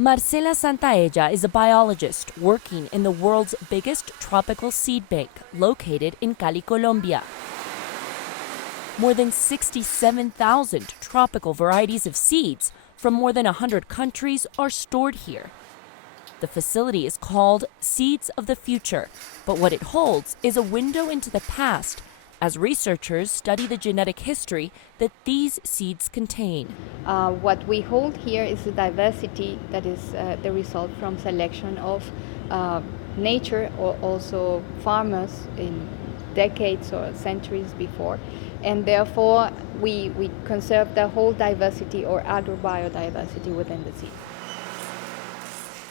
Marcela Santaella is a biologist working in the world's biggest tropical seed bank located in Cali, Colombia. More than 67,000 tropical varieties of seeds from more than 100 countries are stored here. The facility is called Seeds of the Future, but what it holds is a window into the past as researchers study the genetic history that these seeds contain. What we hold here is the diversity that is the result from selection of nature or also farmers in decades or centuries before. And therefore, we conserve the whole diversity or agrobiodiversity within the seed.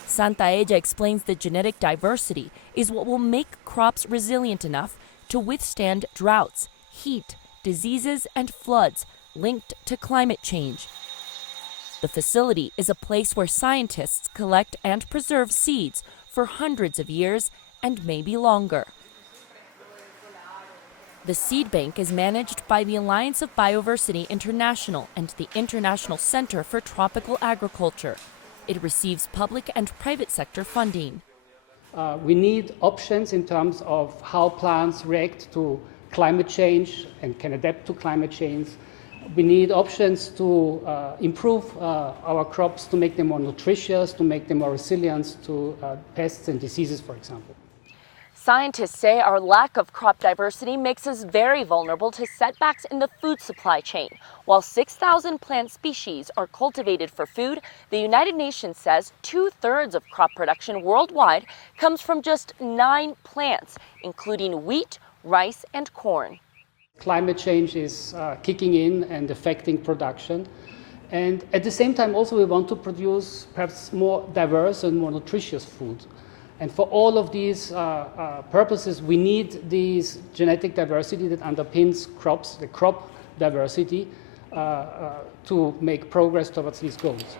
Santaella explains that genetic diversity is what will make crops resilient enough to withstand droughts, heat, diseases, and floods linked to climate change. The facility is a place where scientists collect and preserve seeds for hundreds of years and maybe longer. The seed bank is managed by the Alliance of Biodiversity International and the International Center for Tropical Agriculture. It receives public and private sector funding. We need options in terms of how plants react to climate change and can adapt to climate change. We need options to improve our crops, to make them more nutritious, to make them more resilient to pests and diseases, for example. Scientists say our lack of crop diversity makes us very vulnerable to setbacks in the food supply chain. While 6,000 plant species are cultivated for food, the United Nations says 2/3 of crop production worldwide comes from just 9 plants, including wheat, rice, and corn. Climate change is kicking in and affecting production. And at the same time, also, we want to produce perhaps more diverse and more nutritious food. And for all of these purposes, we need this genetic diversity that underpins crops, the crop diversity, to make progress towards these goals.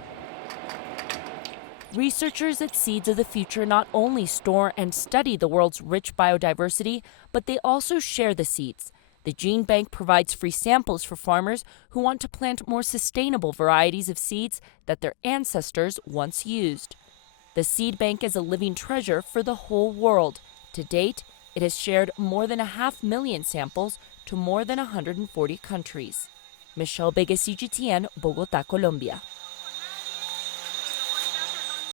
Researchers at Seeds of the Future not only store and study the world's rich biodiversity, but they also share the seeds. The gene bank provides free samples for farmers who want to plant more sustainable varieties of seeds that their ancestors once used. The seed bank is a living treasure for the whole world. To date, it has shared more than 500,000 samples to more than 140 countries. Begue, CGTN, Bogota, Colombia.